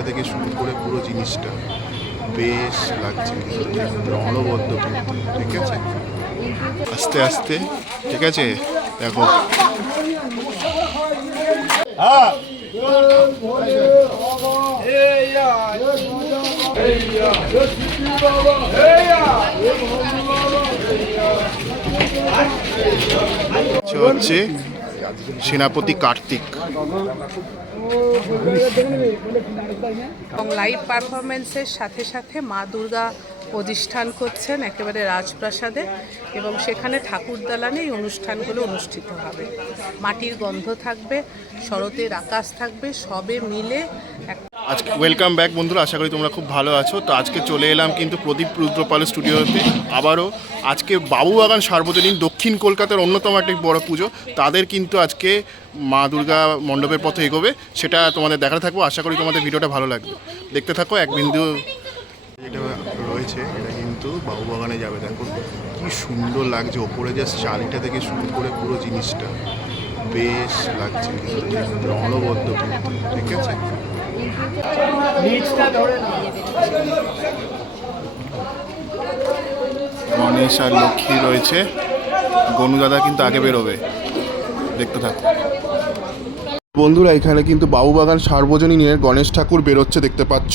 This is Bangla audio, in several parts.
চালটা থেকে শুরু করে পুরো জিনিসটা বেশ লাগছে কিন্তু অনবদ্য কিন্তু, ঠিক আছে? আস্তে আস্তে, ঠিক আছে? দেখো। হচ্ছে সেনাপতি কার্তিক। এবং লাইভ পারফরমেন্সের সাথে সাথে মা দুর্গা প্রতিষ্ঠান করছেন একেবারে রাজপ্রাসাদে এবং সেখানে ঠাকুর দালানে এই অনুষ্ঠানগুলো অনুষ্ঠিত হবে। মাটির গন্ধ থাকবে, শরতের আকাশ থাকবে, সবে মিলে এক আজকে ওয়েলকাম ব্যাক বন্ধুরা, আশা করি তোমরা খুব ভালো আছো। তো আজকে চলে এলাম কিন্তু প্রদীপ রুদ্রপালের স্টুডিওতে আবারও আজকে বাবুবাগান সার্বজনীন দক্ষিণ কলকাতার অন্যতম একটি বড় পুজো। তাদের কিন্তু আজকে মা দুর্গা মণ্ডপের পথে এগোবে, সেটা তোমাদের দেখাতে থাকব। আশা করি তোমাদের ভিডিওটা ভালো লাগবে। দেখতে থাকো, এক বিন্দু এটা রয়েছে, এটা কিন্তু বাবুবাগানে যাবে। দেখো কি সুন্দর লাগছে, ওপরে জাস্ট চালিটা থেকে শুরু করে পুরো জিনিসটা। বেশ লাগছে, কিন্তু অনবদ্য ঠিক আছে? গণেশ আর লক্ষ্মী রয়েছে। গনু দাদা কিন্তু আগে বেরোবে। দেখতে থাকো। বন্ধুরা, এখানে কিন্তু বাবুবাগান সার্বজনীনের গণেশ ঠাকুর বেরোচ্ছে, দেখতে পাচ্ছ।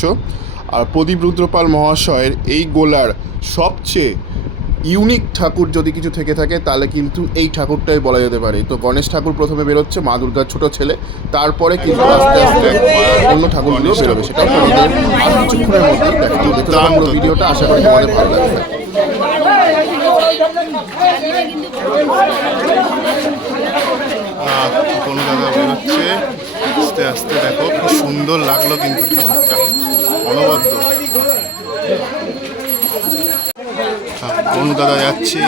আর প্রদীপ রুদ্রপাল মহাশয়ের এই গোলার সবচেয়ে ইউনিক ঠাকুর যদি কিছু থেকে থাকে, তাহলে কিন্তু এই ঠাকুরটাই বলা যেতে পারে। তো গণেশ ঠাকুর প্রথমে বেরোচ্ছে মা দুর্গার ছোট ছেলে, তারপরে কিন্তু আস্তে আস্তে অন্য ঠাকুরগুলো বেরোবে। সেটা কিছুক্ষণের মধ্যেই দেখাবো ভিডিওটা আশা করি তোমাদের ভালো লাগবে। বেরোচ্ছে? আস্তে আস্তে দেখো খুব সুন্দর লাগল কিন্তু ঠাকুরটা। অনবদ্য। কোনো দাদা যাচ্ছে।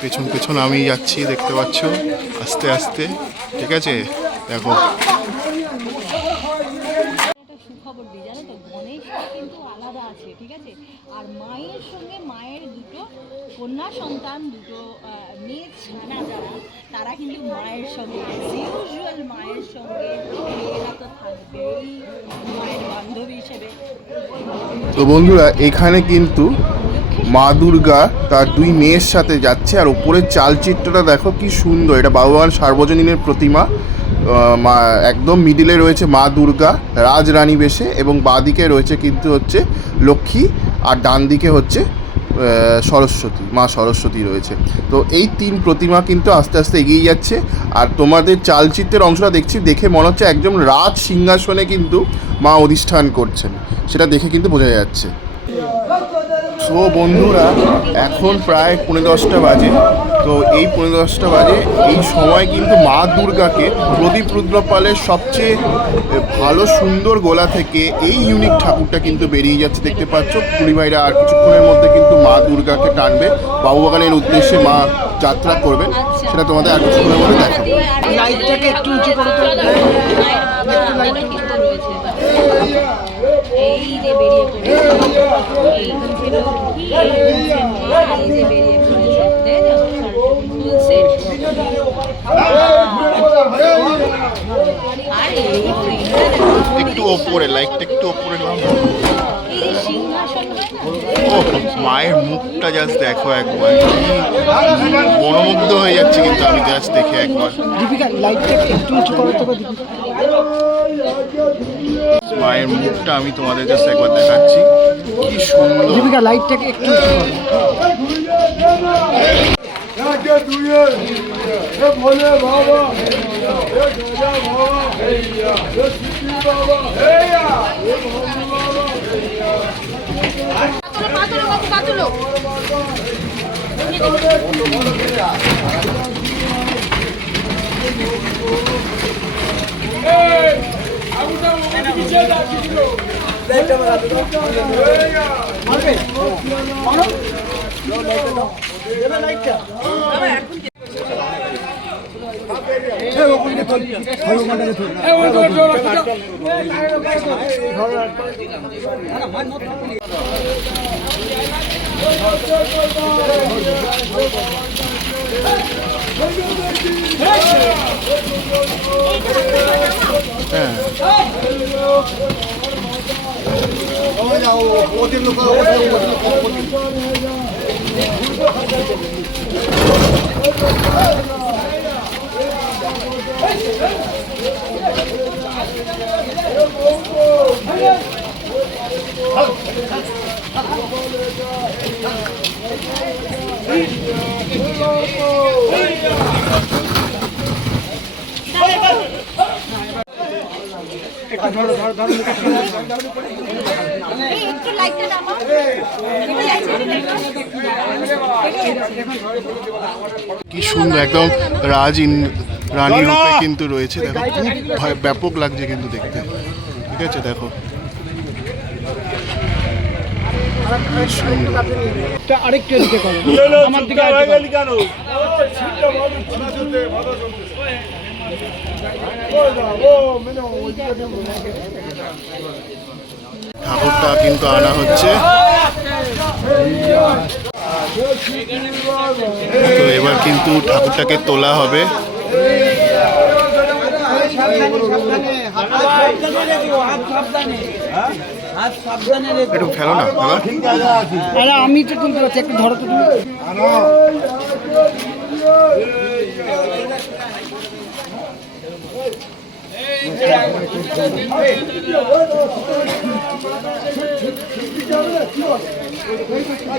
পেছন পেছন আমি যাচ্ছি দেখতে পাচ্ছ। আস্তে আস্তে। ঠিক আছে? দেখো। একটা সুখবর তো? গণেশ আলাদা আছে ঠিক আছে? আর মায়ের সঙ্গে মায়ের দুটো কন্যা সন্তান দুটো মেয়ে ছানা যারা তারা কিন্তু মায়ের সঙ্গে ইউজুয়াল মায়ের সঙ্গে তো থাকবেই মায়ের বান্ধবী হিসেবে। তো বন্ধুরা এখানে কিন্তু মা দুর্গা তার দুই মেয়ের সাথে যাচ্ছে আর উপরের চালচিত্রটা দেখো কি সুন্দর। এটা বাবুবান সার্বজনীনের প্রতিমা। মা একদম মিডিলে রয়েছে মা দুর্গা, রাজরানী বেশে এবং বাঁদিকে রয়েছে কিন্তু হচ্ছে লক্ষ্মী আর ডান দিকে হচ্ছে সরস্বতী, মা সরস্বতী রয়েছে। তো এই তিন প্রতিমা কিন্তু আস্তে আস্তে এগিয়ে যাচ্ছে আর তোমাদের চালচিত্রের অংশটা দেখছি, দেখে মনে হচ্ছে একজন রাজ সিংহাসনে কিন্তু মা অধিষ্ঠান করছেন। সেটা দেখে কিন্তু বোঝা যাচ্ছে। সো বন্ধুরা এখন প্রায় পনেরো দশটা বাজে। তো এই পনেরো দশটা বাজে এই সময় কিন্তু মা দুর্গাকে প্রদীপ রুদ্রপালের সবচেয়ে ভালো সুন্দর গোলা থেকে এই ইউনিক ঠাকুরটা কিন্তু বেরিয়ে যাচ্ছে। দেখতে পাচ্ছ কুড়িভাইরা আর কিছুক্ষণের মধ্যে কিন্তু মা দুর্গাকে টানবে। বাবুবাগানের উদ্দেশ্যে মা যাত্রা করবেন সেটা তোমাদের আর কিছুক্ষণের মধ্যে দেখাবো। লাইটটাকে একটু উঁচু করে তো। এই যে বেরিয়ে একটু ওপরে, লাইটটা একটু ওপরে মায়ের মুখটা জাস্ট দেখো একবার। মনোমুগ্ধ হয়ে যাচ্ছে কিন্তু আমি জাস্ট দেখে একবার। দীপিকা, লাইটটাকে একটু উঁচু করো তো মায়ের মুখটা আমি তোমাদের কাছে একবার দেখাচ্ছি কি সুন্দর দীপিকা লাইটটাকে একটু উঁচু করো হ্যাঁ ওদের লোক ওদের লোক কি সুন্দর একদম রাজ ইন- রানী রূপে কিন্তু রয়েছে দেখো খুব ব্যাপক লাগছে কিন্তু দেখতে। ঠিক আছে দেখো। আরেকটু এদিকে করো। আমার দিকে। ঠাকুরটা কিন্তু আনা হচ্ছে। তো এবার কিন্তু ঠাকুরটাকে তোলা হবে। একটু আমি তো তুলতে পারছি একটু ধরো তো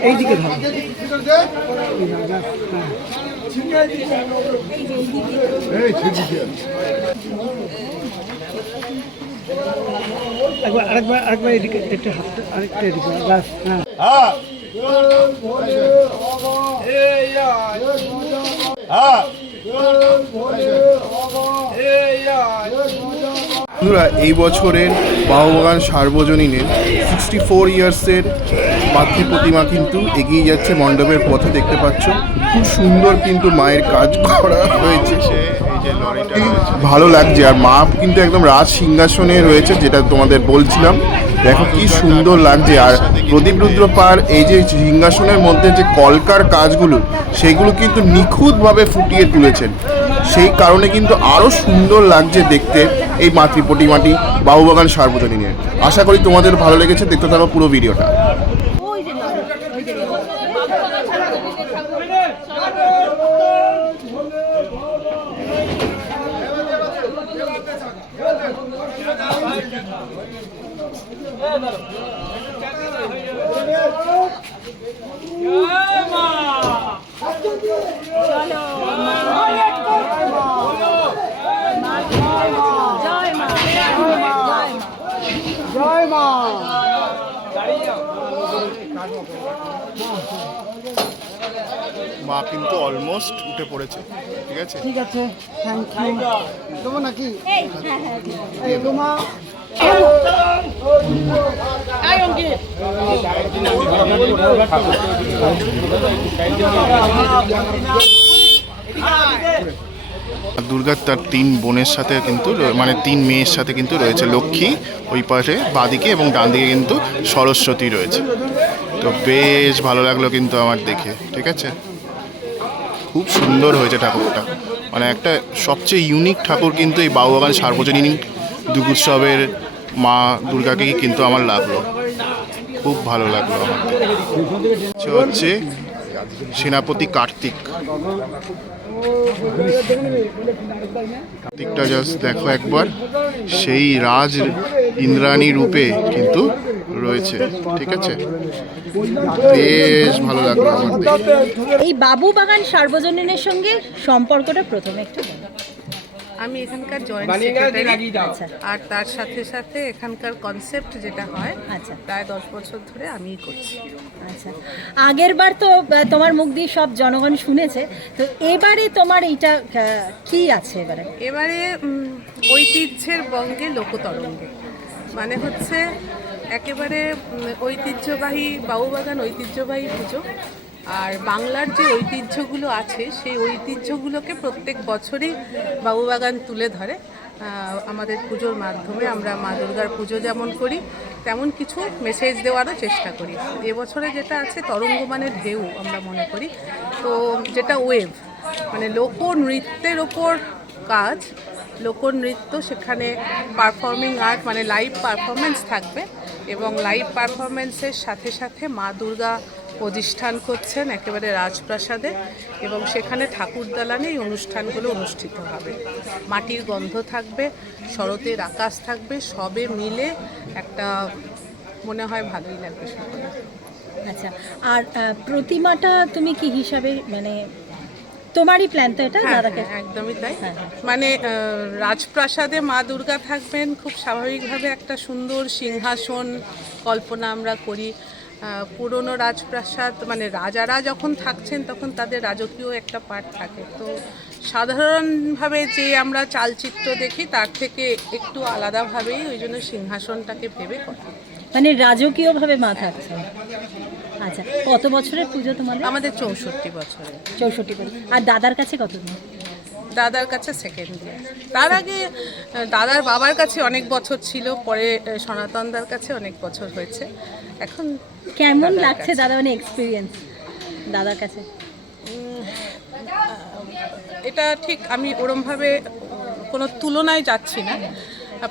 এইদিকে একবার আরেকবার আরেকবার এদিকে একটু হাতটা আরেকটা এদিকে ব্যাস হ্যাঁ। বন্ধুরা এই বছরের বাহুবাগান সার্বজনীনের সিক্সটি ফোর ইয়ার্সের মাতৃ প্রতিমা কিন্তু এগিয়ে যাচ্ছে মণ্ডপের পথে দেখতে পাচ্ছ। খুব সুন্দর কিন্তু মায়ের কাজ করা হয়েছে। ভালো লাগছে। আর মা কিন্তু একদম রাজ সিংহাসনে রয়েছে যেটা তোমাদের বলছিলাম। দেখো কি সুন্দর লাগছে। আর প্রদীপ রুদ্র পার এই যে সিংহাসনের মধ্যে যে কলকার কাজগুলো সেগুলো কিন্তু নিখুঁতভাবে ফুটিয়ে তুলেছেন। সেই কারণে কিন্তু আরও সুন্দর লাগছে দেখতে এই মাতৃ প্রতিমাটি বাহুবাগান সার্বজনীনের আশা করি তোমাদের ভালো লেগেছে দেখতে থাকো পুরো ভিডিওটা ওই যে ওই যে জয় মা জয় মা জয় মা মা কিন্তু অলমোস্ট উঠে পড়েছে ঠিক আছে ঠিক আছে থ্যাংক ইউ দেবো নাকি এই হ্যাঁ হ্যাঁ ঠিক আছে। এই তোমা দুর্গা তার তিন বোনের সাথে কিন্তু মানে তিন মেয়ের সাথে কিন্তু রয়েছে লক্ষ্মী ওই পাশে বাদিকে এবং ডান দিকে কিন্তু সরস্বতী রয়েছে। তো বেশ ভালো লাগল কিন্তু আমার দেখে, ঠিক আছে? খুব সুন্দর হয়েছে ঠাকুরটা। মানে একটা সবচেয়ে ইউনিক ঠাকুর কিন্তু এই বাউবাগান সার্বজনীন দুর্গোৎসবের মা দুর্গাকেই কিন্তু আমার লাগল। খুব ভালো লাগল আমার হচ্ছে সেনাপতি কার্তিক। কার্তিকটা জাস্ট দেখো একবার। সেই রাজ ইন্দ্রাণী রূপে কিন্তু রয়েছে, ঠিক আছে? বেশ ভালো লাগল আমার এই বাবু বাগান সার্বজনীনের সঙ্গে সম্পর্কটা প্রথমে একটু। আমি এখানকার জয়েন্ট সেক্রেটারি আচ্ছা আর তার সাথে সাথে এখানকার কনসেপ্ট যেটা হয় আচ্ছা। প্রায় দশ বছর ধরে আমিই করছি। আচ্ছা। আগের বার তো তোমার মুখ দিয়ে সব জনগণ শুনেছে তো এবারে তোমার এইটা কি আছে এবারে? এবারে ঐতিহ্যের বঙ্গে লোকতরঙ্গে। মানে হচ্ছে একেবারে ঐতিহ্যবাহী বাবুবাগান ঐতিহ্যবাহী পুজো। আর বাংলার যে ঐতিহ্যগুলো আছে, সেই ঐতিহ্যগুলোকে প্রত্যেক বছরই বাবুবাগান তুলে ধরে। আমাদের পুজোর মাধ্যমে আমরা মা দুর্গার পুজো যেমন করি, তেমন কিছু মেসেজ দেওয়ারও চেষ্টা করি। এবছরে যেটা আছে, তরঙ্গ মানে ঢেউ আমরা মনে করি। তো যেটা ওয়েভ মানে লোকনৃত্যের ওপর কাজ, লোকনৃত্য সেখানে পারফর্মিং আর্ট মানে লাইভ পারফরমেন্স থাকবে এবং লাইভ পারফরমেন্সের সাথে সাথে মা দুর্গা প্রতিষ্ঠান করছেন একেবারে রাজপ্রাসাদে এবং সেখানে ঠাকুর দালানে এই অনুষ্ঠানগুলো অনুষ্ঠিত হবে। মাটির গন্ধ থাকবে শরতের আকাশ থাকবে সবে মিলে একটা মনে হয় ভালোই লাগবে সকলে আচ্ছা আর প্রতিমাটা তুমি কি হিসাবে মানে তোমারই প্ল্যান তো এটা হ্যাঁ, দাদাকে? হ্যাঁ, একদমই তাই। হ্যাঁ। মানে রাজপ্রাসাদে মা দুর্গা থাকবেন খুব স্বাভাবিকভাবে একটা সুন্দর সিংহাসন কল্পনা আমরা করি। পুরনো রাজপ্রাসাদ মানে রাজারা যখন থাকছেন তখন তাদের রাজকীয় একটা পার্ট থাকে। তো সাধারণভাবে যে আমরা চালচিত্র দেখি তার থেকে একটু আলাদাভাবেই ওই জন্য সিংহাসনটাকে ভেবে করা। মানে রাজকীয়ভাবে মা থাকছে আচ্ছা কত বছরের পুজো তোমাদের? আমাদের চৌষট্টি বছরে চৌষট্টি বছর। আর দাদার কাছে কতদিন দাদার কাছে সেকেন্ড ইয়ার তার আগে দাদার বাবার কাছে অনেক বছর ছিল পরে সনাতনদার কাছে অনেক বছর হয়েছে। এখন কেমন লাগছে দাদা মানে এক্সপিরিয়েন্স দাদার কাছে। এটা ঠিক আমি ওরমভাবে কোনো তুলনায় যাচ্ছি না।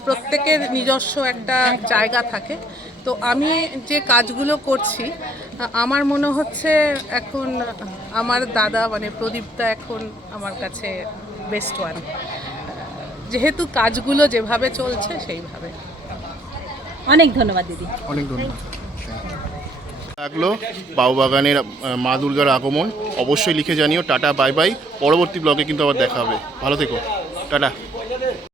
প্রত্যেকের নিজস্ব একটা জায়গা থাকে। তো আমি যে কাজগুলো করছি আমার মনে হচ্ছে এখন আমার দাদা মানে প্রদীপদা এখন আমার কাছে বেস্ট ওয়ান যেহেতু কাজগুলো যেভাবে চলছে সেইভাবে। অনেক ধন্যবাদ দিদি। অনেক ধন্যবাদ। লাগল। বাউবাগানের মা দুর্গার আগমন। অবশ্যই লিখে জানিও। Tata, bye bye. পরবর্তী ব্লগে কিন্তু আবার দেখা হবে। ভালো থেকো। টাটা।